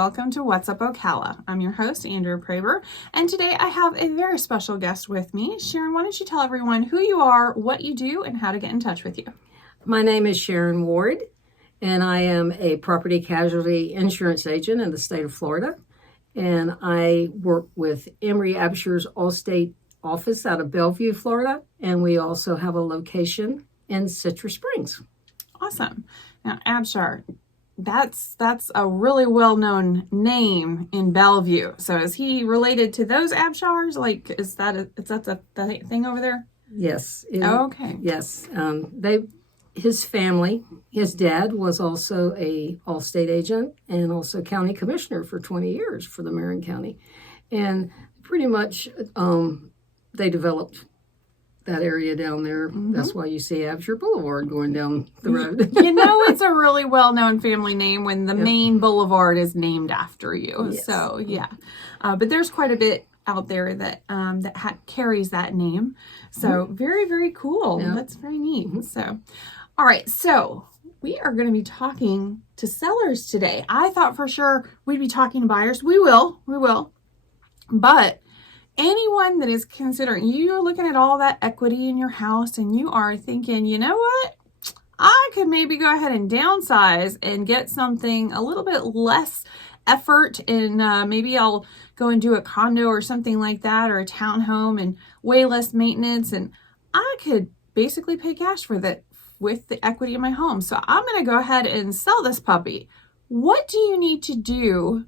welcome to What's Up Ocala. I'm your host, Andrea Praber, and today I have a very special guest with me. Sharon, why don't you tell everyone who you are, what you do, and how to get in touch with you? My name is Sharon Ward, and I am a property casualty insurance agent in the state of Florida, and I work with Emory Abshier's Allstate office out of Bellevue, Florida, and we also have a location in Citrus Springs. Awesome. Now, Abshier, that's a really well-known name in Bellevue. So is he related to those Abshiers? Like, is that the thing over there? Yes. Okay. Yes. His family, his dad was also a Allstate agent and also county commissioner for 20 years for the Marin County. And pretty much they developed that area down there. Mm-hmm. That's why you see Abshier Boulevard going down the road. It's a really well-known family name when the main boulevard is named after you. Yes. So, yeah. But there's quite a bit out there that carries that name. So, very, very cool. Yeah. That's very neat. Mm-hmm. So, all right. So, we are going to be talking to sellers today. I thought for sure we'd be talking to buyers. We will. But anyone that is considering, you're looking at all that equity in your house and you are thinking, you know what? I could maybe go ahead and downsize and get something a little bit less effort, and maybe I'll go and do a condo or something like that, or a townhome, and way less maintenance, and I could basically pay cash for that with the equity in my home. So I'm going to go ahead and sell this puppy. What do you need to do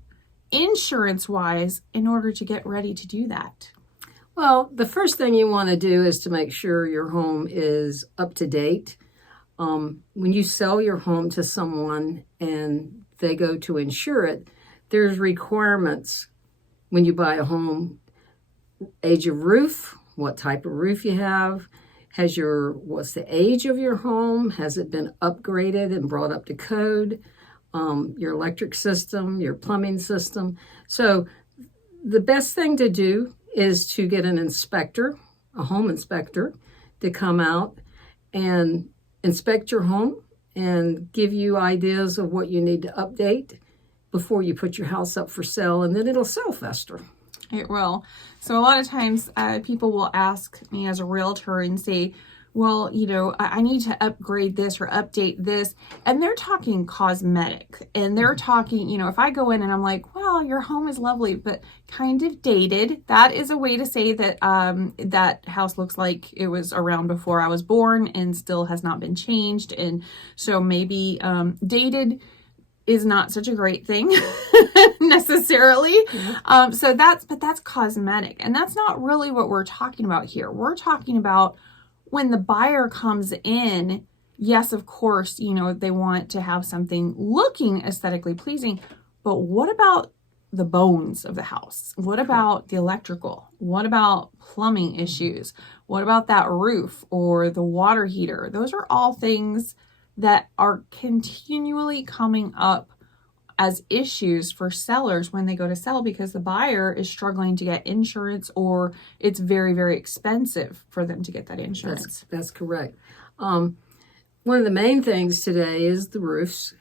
insurance-wise in order to get ready to do that? Well, the first thing you want to do is to make sure your home is up to date. When you sell your home to someone and they go to insure it, there's requirements when you buy a home: age of roof, what type of roof you have, what's the age of your home, has it been upgraded and brought up to code, your electric system, your plumbing system. So the best thing to do is to get an inspector, a home inspector, to come out and inspect your home and give you ideas of what you need to update before you put your house up for sale, and then it'll sell faster. It will. So a lot of times people will ask me as a realtor and say, well, I need to upgrade this or update this. And they're talking cosmetic. And they're talking, if I go in and I'm like, well, your home is lovely, but kind of dated. That is a way to say that that house looks like it was around before I was born and still has not been changed. And so maybe dated is not such a great thing necessarily. Mm-hmm. So that's cosmetic. And that's not really what we're talking about here. We're talking about when the buyer comes in, yes, of course, they want to have something looking aesthetically pleasing, but what about the bones of the house? What about the electrical? What about plumbing issues? What about that roof or the water heater? Those are all things that are continually coming up as issues for sellers when they go to sell, because the buyer is struggling to get insurance, or it's very, very expensive for them to get that insurance. That's correct. One of the main things today is the roofs.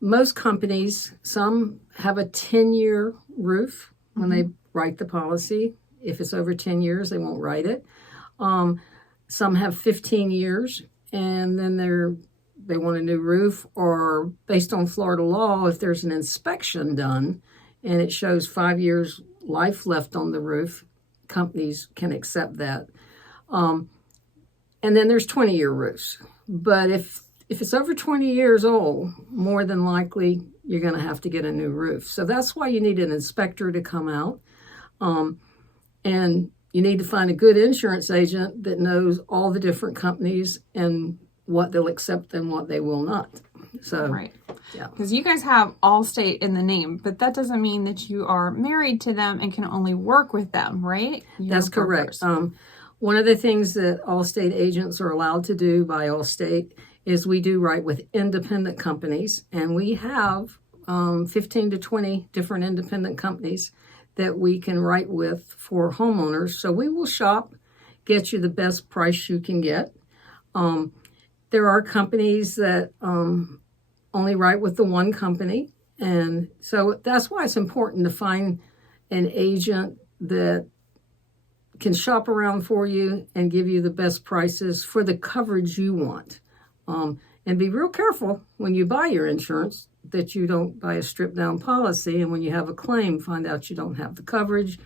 Most companies, some have a 10-year roof when they write the policy. If it's over 10 years, they won't write it. Some have 15 years, and then they want a new roof, or based on Florida law, if there's an inspection done and it shows 5 years life left on the roof, companies can accept that. And then there's 20-year roofs. But if it's over 20 years old, more than likely you're going to have to get a new roof. So that's why you need an inspector to come out. And you need to find a good insurance agent that knows all the different companies and what they'll accept and what they will not. So, right. Yeah. Because you guys have Allstate in the name, but that doesn't mean that you are married to them and can only work with them, right? That's correct. One of the things that Allstate agents are allowed to do by Allstate is we do write with independent companies, and we have 15 to 20 different independent companies that we can write with for homeowners. So we will shop, get you the best price you can get. There are companies that only write with the one company, And so that's why it's important to find an agent that can shop around for you and give you the best prices for the coverage you want. And be real careful when you buy your insurance that you don't buy a stripped down policy, and when you have a claim, find out you don't have the coverage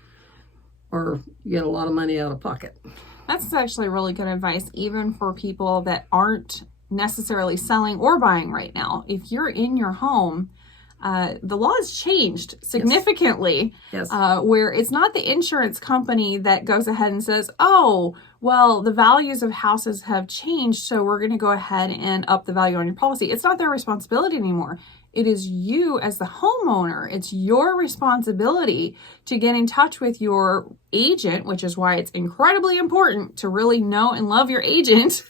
or you get a lot of money out of pocket. That's actually really good advice, even for people that aren't necessarily selling or buying right now. If you're in your home, the law has changed significantly. Yes. Where it's not the insurance company that goes ahead and says, oh, well, the values of houses have changed, so we're going to go ahead and up the value on your policy. It's not their responsibility anymore. It is you as the homeowner. It's your responsibility to get in touch with your agent, which is why it's incredibly important to really know and love your agent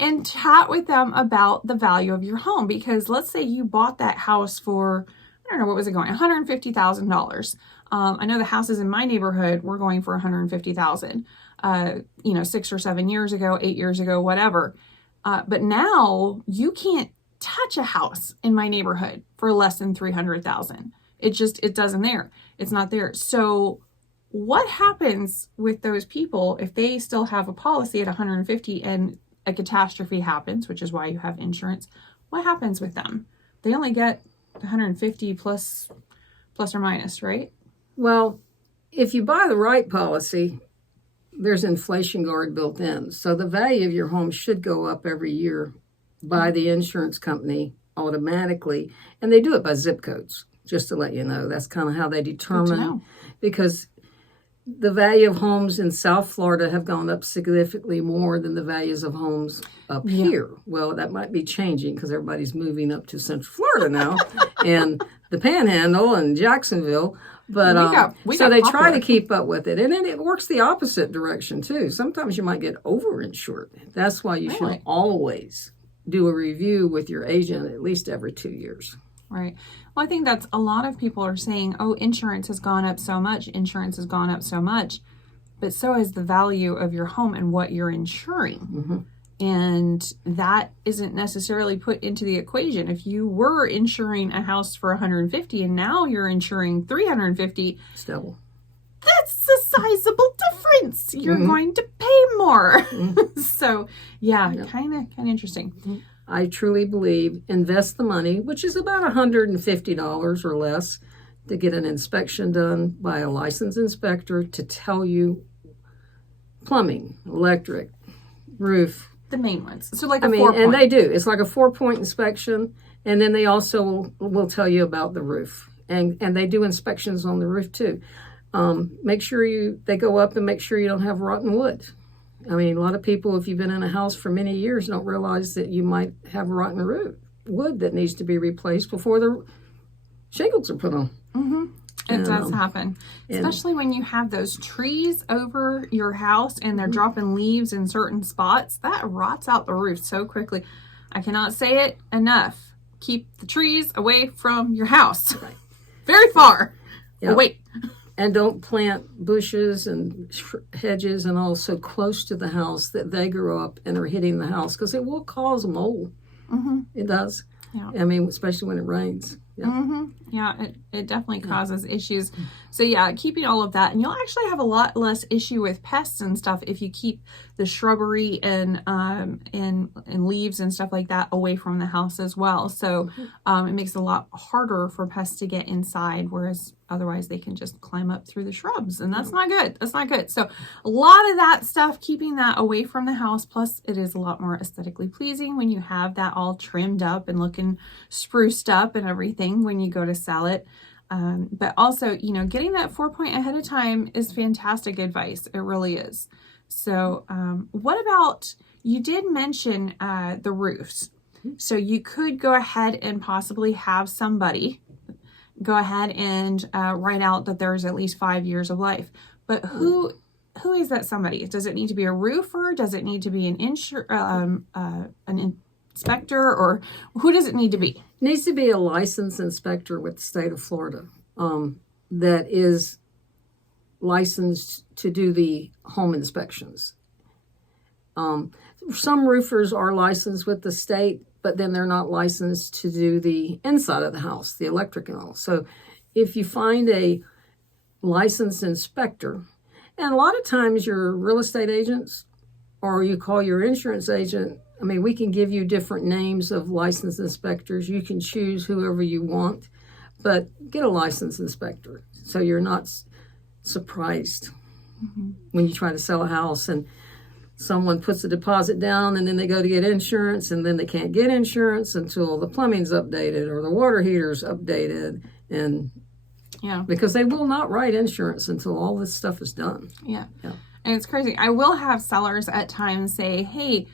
and chat with them about the value of your home. Because let's say you bought that house for, I don't know, what was it going? $150,000. I know the houses in my neighborhood were going for $150,000, 6 or 7 years ago, 8 years ago, whatever. But now you can't touch a house in my neighborhood for less than $300,000. It doesn't there. It's not there. So what happens with those people if they still have a policy at 150 and a catastrophe happens, which is why you have insurance? What happens with them? They only get 150 plus or minus, right? Well, if you buy the right policy, there's inflation guard built in. So the value of your home should go up every year by the insurance company automatically. And they do it by zip codes, just to let you know. That's kind of how they determine, because the value of homes in South Florida have gone up significantly more than the values of homes up here. Well, that might be changing because everybody's moving up to Central Florida now and the Panhandle and Jacksonville. But so they try to keep up with it. And then it works the opposite direction, too. Sometimes you might get overinsured. That's why you should always do a review with your agent at least every 2 years. Right. Well, I think that's a lot of people are saying, oh, insurance has gone up so much. Insurance has gone up so much. But so has the value of your home and what you're insuring. Mm-hmm. And that isn't necessarily put into the equation. If you were insuring a house for 150 and now you're insuring 350, still, that's a sizable difference. You're going to pay more. So, kind of interesting. I truly believe invest the money, which is about $150 or less, to get an inspection done by a licensed inspector to tell you plumbing, electric, roof. The main ones. So like a 4-point. And they do. It's like a 4-point inspection. And then they also will tell you about the roof. And they do inspections on the roof too. Make sure they go up and make sure you don't have rotten wood. I mean, a lot of people, if you've been in a house for many years, don't realize that you might have rotten wood that needs to be replaced before the shingles are put on. Mm-hmm. It does happen, especially when you have those trees over your house and they're dropping leaves in certain spots. That rots out the roof so quickly. I cannot say it enough. Keep the trees away from your house. Right. Very far away. And don't plant bushes and hedges and all so close to the house that they grow up and are hitting the house, because it will cause mold. Mm-hmm. It does. Yeah. I mean, especially when it rains. Yeah. Mm-hmm. Yeah, it definitely causes issues. So keeping all of that, and you'll actually have a lot less issue with pests and stuff if you keep the shrubbery and leaves and stuff like that away from the house as well. So it makes it a lot harder for pests to get inside, whereas otherwise they can just climb up through the shrubs, and that's not good. That's not good. So a lot of that stuff, keeping that away from the house. Plus, it is a lot more aesthetically pleasing when you have that all trimmed up and looking spruced up and everything when you go to sell it. But also, getting that 4-point ahead of time is fantastic advice. It really is. So what about, you did mention the roofs. So you could go ahead and possibly have somebody go ahead and write out that there's at least 5 years of life. But who is that somebody? Does it need to be a roofer? Does it need to be an inspector, or who does it need to be? It needs to be a licensed inspector with the state of Florida that is licensed to do the home inspections. Some roofers are licensed with the state, but then they're not licensed to do the inside of the house, the electric and all. So if you find a licensed inspector, and a lot of times your real estate agents or you call your insurance agent, I mean, we can give you different names of licensed inspectors. You can choose whoever you want, but get a licensed inspector so you're not surprised when you try to sell a house and someone puts a deposit down and then they go to get insurance and then they can't get insurance until the plumbing's updated or the water heater's updated, and because they will not write insurance until all this stuff is done. Yeah. And it's crazy. I will have sellers at times say, hey,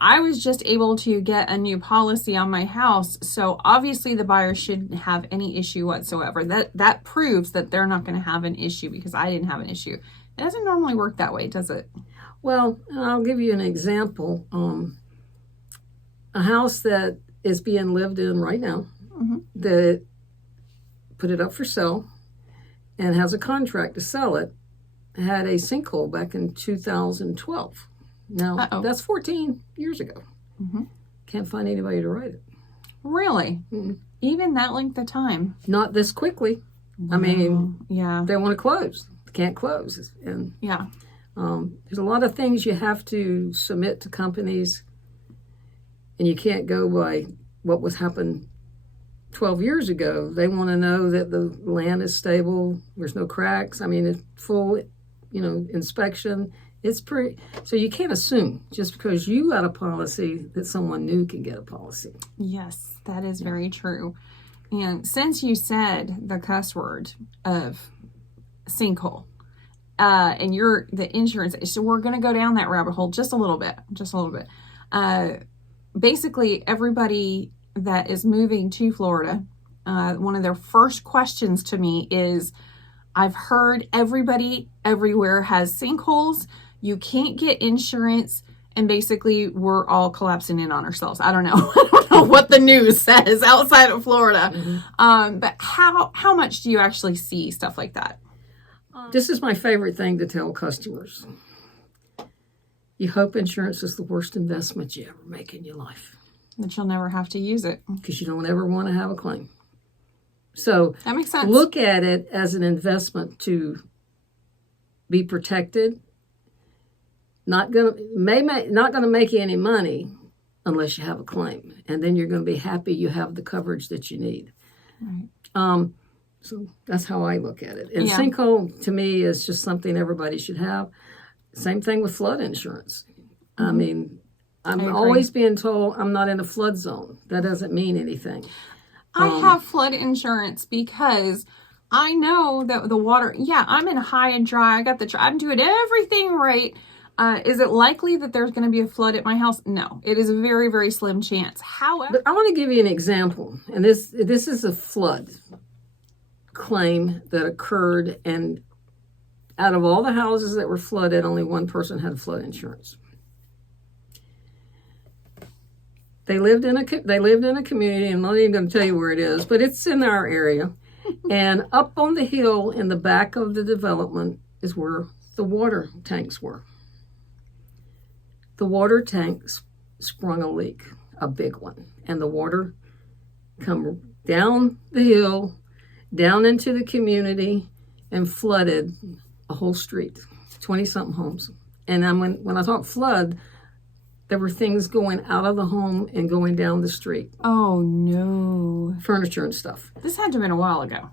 I was just able to get a new policy on my house, so obviously the buyer shouldn't have any issue whatsoever. That proves that they're not going to have an issue because I didn't have an issue. It doesn't normally work that way, does it? Well, I'll give you an example. A house that is being lived in right now, that put it up for sale and has a contract to sell it, had a sinkhole back in 2012. Now, that's 14 years ago. Can't find anybody to write it. Really? Even that length of time? Not this quickly. Wow. I mean, yeah, they want to close. They can't close. And there's a lot of things you have to submit to companies, and you can't go by what was happened 12 years ago. They want to know that the land is stable. There's no cracks. I mean, it's full, inspection. It's pretty, so you can't assume just because you got a policy that someone new can get a policy. Yes, that is very true. And since you said the cuss word of sinkhole, and you're the insurance, so we're going to go down that rabbit hole just a little bit. Basically, everybody that is moving to Florida, one of their first questions to me is, I've heard everybody everywhere has sinkholes. You can't get insurance, and basically we're all collapsing in on ourselves. I don't know. I don't know what the news says outside of Florida. But how much do you actually see stuff like that? This is my favorite thing to tell customers. You hope insurance is the worst investment you ever make in your life. That you'll never have to use it. Because you don't ever want to have a claim. So that makes sense. Look at it as an investment to be protected. Not gonna make you any money unless you have a claim, and then you're going to be happy you have the coverage that you need. Right. So that's how I look at it. And sinkhole to me is just something everybody should have. Same thing with flood insurance. I mean, I'm always being told I'm not in a flood zone. That doesn't mean anything. I have flood insurance because I know that the water, I'm in high and dry. I'm doing everything right. Is it likely that there's going to be a flood at my house? No, it is a very, very slim chance. However, but I want to give you an example. And this is a flood claim that occurred, and out of all the houses that were flooded, only one person had flood insurance. They lived in a community, and I'm not even going to tell you where it is, but it's in our area. And up on the hill in the back of the development is where the water tanks were. The water tanks sprung a leak, a big one, and the water come down the hill, down into the community, and flooded a whole street, 20-something homes. And when I talk flood, there were things going out of the home and going down the street. Oh, no. Furniture and stuff. This had to have been a while ago.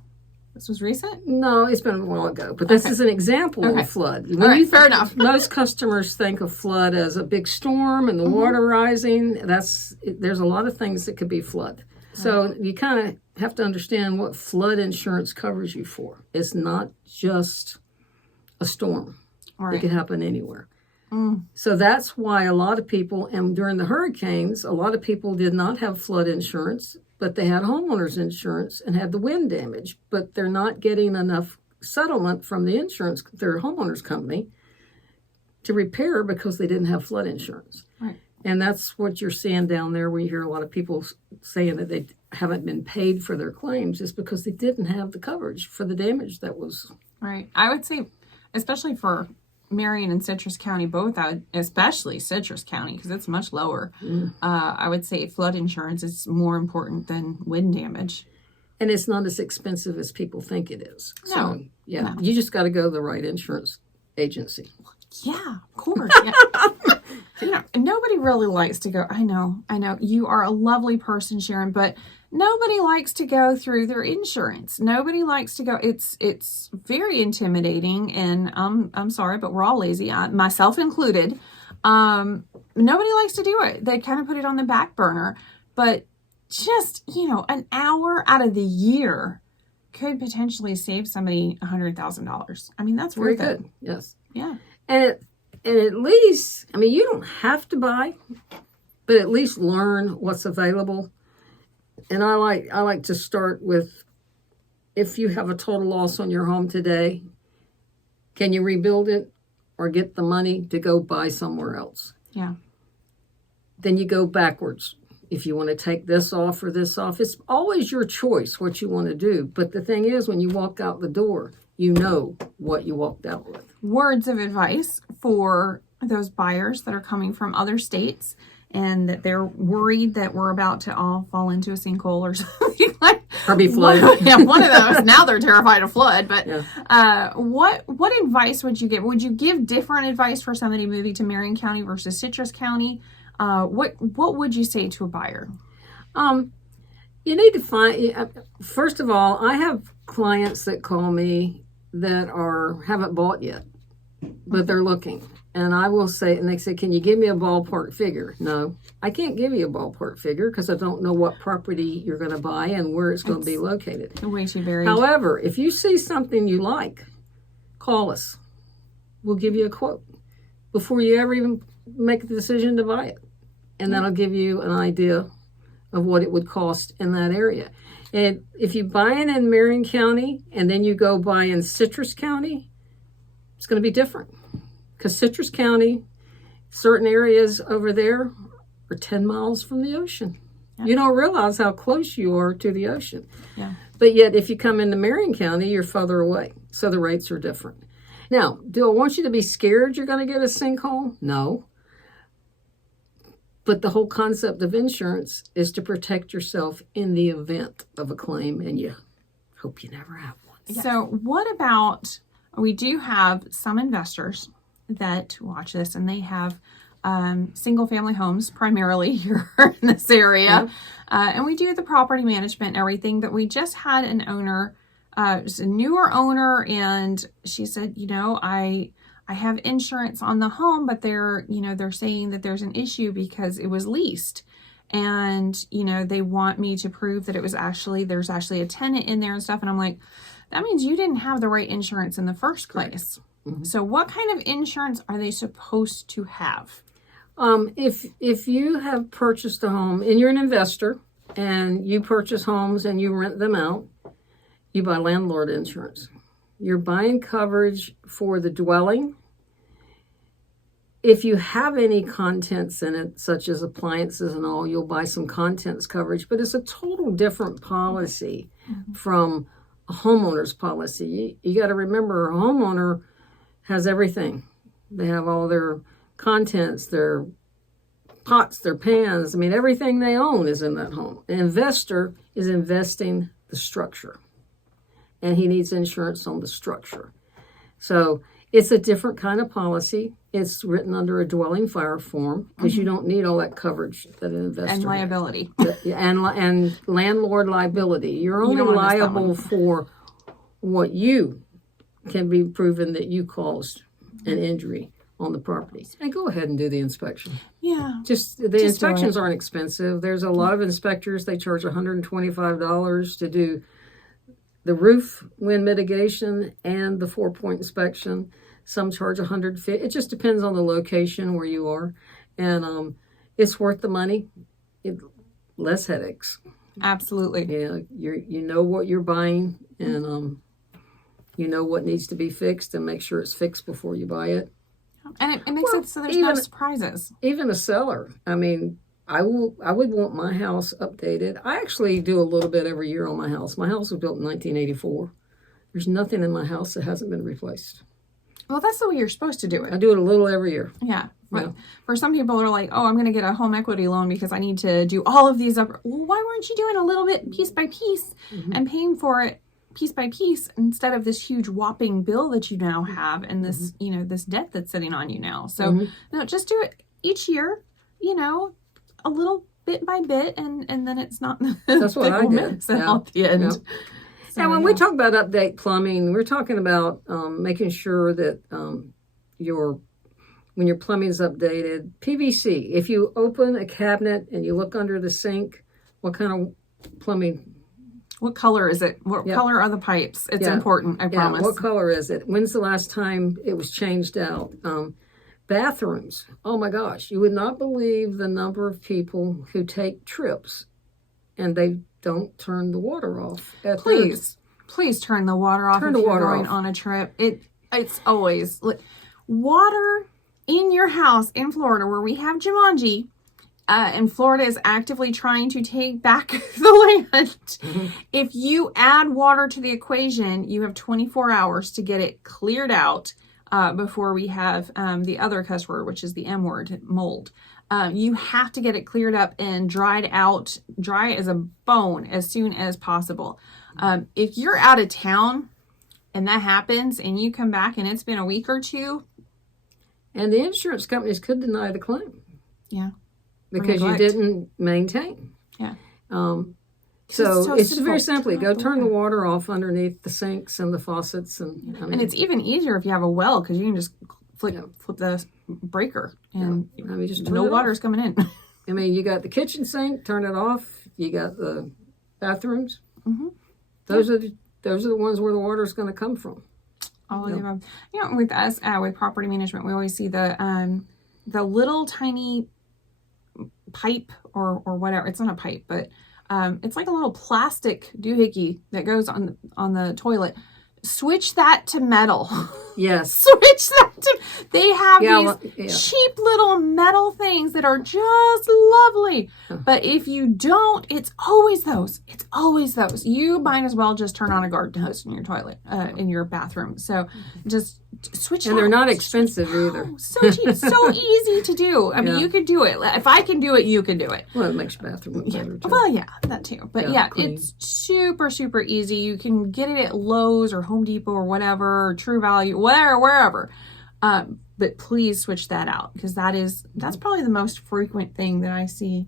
This was recent? No, it's been a while ago. But this is an example of flood. All right, fair enough. Most customers think of flood as a big storm and the water rising. There's a lot of things that could be flood. So you kind of have to understand what flood insurance covers you for. It's not just a storm. It could happen anywhere. So that's why a lot of people, and during the hurricanes, a lot of people did not have flood insurance, but they had homeowners insurance and had the wind damage, but they're not getting enough settlement from the insurance, their homeowners company, to repair because they didn't have flood insurance. Right. And that's what you're seeing down there, where you hear a lot of people saying that they haven't been paid for their claims, is because they didn't have the coverage for the damage that was. Right. I would say, especially for Marion and Citrus County both, especially Citrus County, because it's much lower. I would say flood insurance is more important than wind damage. And it's not as expensive as people think it is. No. So, yeah, No. you just got to go to the right insurance agency. Yeah, of course. Yeah. Nobody really likes to go. I know. You are a lovely person, Sharon, but nobody likes to go through their insurance. Nobody likes to go. It's very intimidating, and I'm sorry, but we're all lazy, myself included. Nobody likes to do it. They kind of put it on the back burner, but just, an hour out of the year could potentially save somebody $100,000. I mean, that's Very worth it. good. Yes. Yeah. And at least, you don't have to buy, but at least learn what's available. And I like to start with, if you have a total loss on your home today, can you rebuild it or get the money to go buy somewhere else? Yeah. Then you go backwards. If you want to take this off or this off, it's always your choice what you want to do. But the thing is, when you walk out the door, you know what you walked out with. Words of advice for those buyers that are coming from other states and that they're worried that we're about to all fall into a sinkhole or something like that. Or be flooded. Yeah, one of those. Now they're terrified of flood. But Yeah. What advice would you give? Would you give different advice for somebody moving to Marion County versus Citrus County? What would you say to a buyer? You need to find, first of all, I have clients that call me that haven't bought yet, but they're looking. And I will say, and they say, can you give me a ballpark figure? No, I can't give you a ballpark figure because I don't know what property you're going to buy and where it's going to be located. Way too varied. However, if you see something you like, call us. We'll give you a quote before you ever even make the decision to buy it. And that'll give you an idea of what it would cost in that area. And if you buy it in Marion County and then you go buy in Citrus County, it's going to be different. Because Citrus County, certain areas over there are 10 miles from the ocean. Yeah. You don't realize how close you are to the ocean. Yeah. But yet, if you come into Marion County, you're further away. So the rates are different. Now, do I want you to be scared you're going to get a sinkhole? No. But the whole concept of insurance is to protect yourself in the event of a claim, and you hope you never have one. So what about, we do have some investors that watch this, and they have single family homes primarily here in this area. And we do the property management and everything, but we just had an owner, a newer owner, and she said, I have insurance on the home, but they're saying that there's an issue because it was leased. And, they want me to prove that there's actually a tenant in there and stuff. And I'm like, that means you didn't have the right insurance in the first place. Mm-hmm. So what kind of insurance are they supposed to have? If you have purchased a home and you're an investor and you purchase homes and you rent them out, you buy landlord insurance. You're buying coverage for the dwelling. If you have any contents in it, such as appliances and all, you'll buy some contents coverage, but it's a total different policy from a homeowner's policy. You got to remember, a homeowner has everything. They have all their contents, their pots, their pans. Everything they own is in that home. An investor is investing the structure, and he needs insurance on the structure. So it's a different kind of policy. It's written under a dwelling fire form because you don't need all that coverage that an investor and liability and landlord liability. You're only liable for what you can be proven that you caused an injury on the property. And go ahead and do the inspection. Yeah. Just the inspections aren't expensive. There's a lot of inspectors, they charge $125 to do the roof wind mitigation and the 4-point inspection. Some charge $150. It just depends on the location where you are, and it's worth the money. Less headaches. Absolutely. Yeah, you know what you're buying, and you know what needs to be fixed, and make sure it's fixed before you buy it. And it makes it so there's no surprises. Even a seller. I would want my house updated. I actually do a little bit every year on my house. My house was built in 1984. There's nothing in my house that hasn't been replaced. Well, that's the way you're supposed to do I it. do it a little every year. Yeah. But Yeah. for some people, they're like, oh, I'm going to get a home equity loan because I need to do all of these up. Well, why weren't you doing a little bit piece by piece and paying for it piece by piece instead of this huge whopping bill that you now have and this, this debt that's sitting on you now? So no, just do it each year, a little bit by bit, and then it's not That's what I did. at the end. Yeah. So, And when we talk about update plumbing, we're talking about making sure that when your plumbing is updated, PVC. If you open a cabinet and you look under the sink, what kind of plumbing? What color is it? What color are the pipes? It's important, I promise. What color is it? When's the last time it was changed out? Bathrooms. Oh my gosh, you would not believe the number of people who take trips and they don't turn the water off. Please turn the water off if you're going on a trip. It's always water in your house in Florida, where we have Jumanji, and Florida is actively trying to take back the land. If you add water to the equation, you have 24 hours to get it cleared out before we have the other cuss word, which is the M word, mold. You have to get it cleared up and dried out, dry as a bone, as soon as possible. If you're out of town and that happens and you come back and it's been a week or two, and the insurance companies could deny the claim. Yeah. Because you didn't maintain. Yeah. So it's very simply go turn the water off underneath the sinks and the faucets, and it's even easier if you have a well, because you can just flip the breaker and just no water's coming in. I mean, you got the kitchen sink, turn it off. You got the bathrooms. Those are the ones where the water's going to come from. All of them. With us, with property management, we always see the little tiny pipe or whatever. It's not a pipe, but it's like a little plastic doohickey that goes on the toilet. Switch that to metal. Yes. Switch that to. They have these cheap little metal things that are just lovely. But if you don't, it's always those. It's always those. You might as well just turn on a garden hose in your toilet, in your bathroom. So just switch. And they're not expensive either. So cheap, so easy to do. I mean, you could do it. If I can do it, you can do it. Well, it makes your bathroom look better too. Well, yeah, that too. But it's super, super easy. You can get it at Lowe's or Home Depot or whatever, or True Value, wherever. But please switch that out, because that's probably the most frequent thing that I see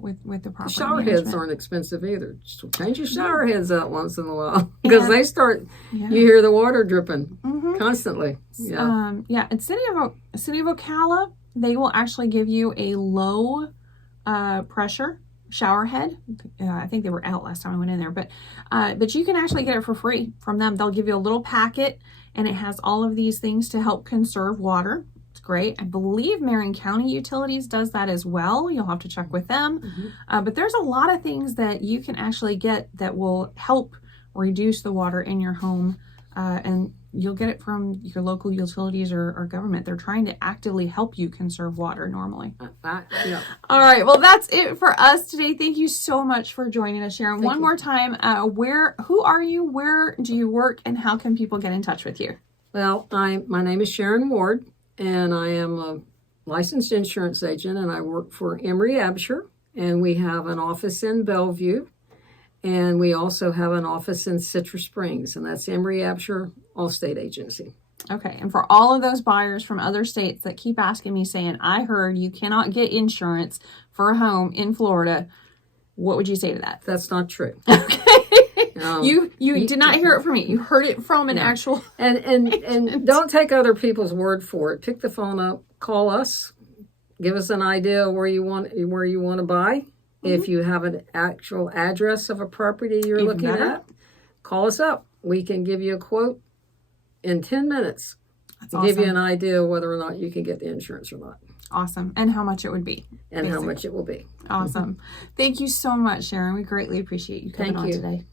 with the property shower management. heads aren't expensive either. Just change your shower heads out once in a while, because they start. You hear the water dripping constantly. And City of Ocala, they will actually give you a low pressure shower head. I think they were out last time I went in there, but you can actually get it for free from them. They'll give you a little packet, and it has all of these things to help conserve water. It's great. I believe Marion County Utilities does that as well. You'll have to check with them. But there's a lot of things that you can actually get that will help reduce the water in your home, and you'll get it from your local utilities or government. They're trying to actively help you conserve water normally. All right. Well, that's it for us today. Thank you so much for joining us, Sharon. One more time, who are you? Where do you work? And how can people get in touch with you? Well, my name is Sharon Ward, and I am a licensed insurance agent, and I work for Emory Abshier, and we have an office in Bellevue. And we also have an office in Citrus Springs, and that's Emory Abshier Allstate Agency. Okay, and for all of those buyers from other states that keep asking me, saying, I heard you cannot get insurance for a home in Florida, what would you say to that? That's not true. Okay. You did not hear it from me. You heard it from an actual... And don't take other people's word for it. Pick the phone up, call us, give us an idea where you want to buy. If you have an actual address of a property you're looking at, call us up. We can give you a quote in 10 minutes. That's to give you an idea whether or not you can get the insurance or not. Awesome. And how much it would be. And how much it will be. Awesome. Thank you so much, Sharon. We greatly appreciate you coming on today.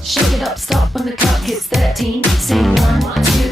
Shake it up, stop when the clock hits 13. Sing 1, 2.